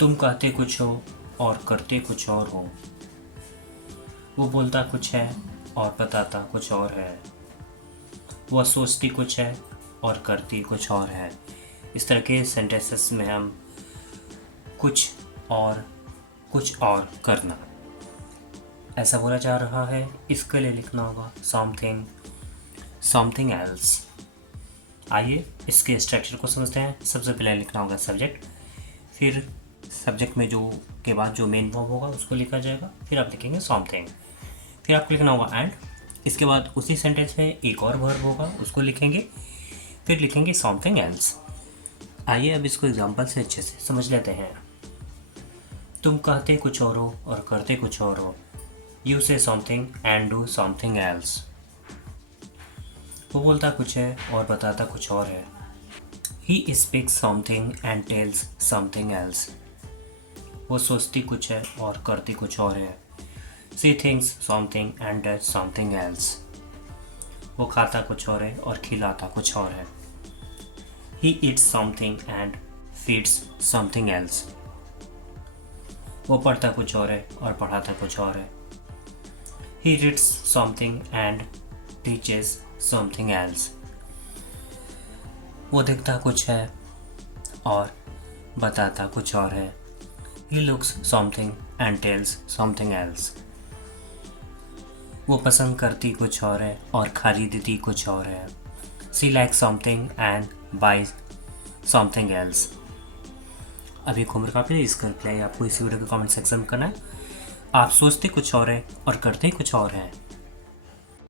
तुम कहते कुछ हो और करते कुछ और हो। वो बोलता कुछ है और बताता कुछ और है। वह सोचती कुछ है और करती कुछ और है। इस तरह के सेंटेंसेस में हम कुछ और करना ऐसा बोला जा रहा है। इसके लिए लिखना होगा समथिंग एल्स। आइए इसके स्ट्रक्चर को समझते हैं। सबसे पहले लिखना होगा सब्जेक्ट, फिर सब्जेक्ट में जो के बाद जो मेन वर्ब होगा उसको लिखा जाएगा, फिर आप लिखेंगे समथिंग, फिर आपको लिखना होगा एंड। इसके बाद उसी सेंटेंस में एक और वर्ब होगा उसको लिखेंगे, फिर लिखेंगे समथिंग एल्स। आइए अब इसको एग्जांपल से अच्छे से समझ लेते हैं। तुम कहते कुछ और हो और करते कुछ और हो। You say something and do something else. वो बोलता कुछ है और बताता कुछ और है। He speaks something and tells something else. वो सोचती कुछ है और करती कुछ और है। She thinks something and does something else. वो खाता कुछ और है और खिलाता कुछ और है। He eats something and feeds something else. वो पढ़ता कुछ और है और पढ़ाता कुछ और है। He reads something and teaches something else. वो देखता कुछ है और बताता कुछ और है। He looks something and tells something else. वो पसंद करती कुछ और है और खरीदती कुछ और है। She likes something and buys something else. अभी होमवर्क आप इसका रिप्लाई आपको इसी वीडियो के कमेंट सेक्शन में करना है। आप सोचते कुछ और है और करते कुछ और हैं।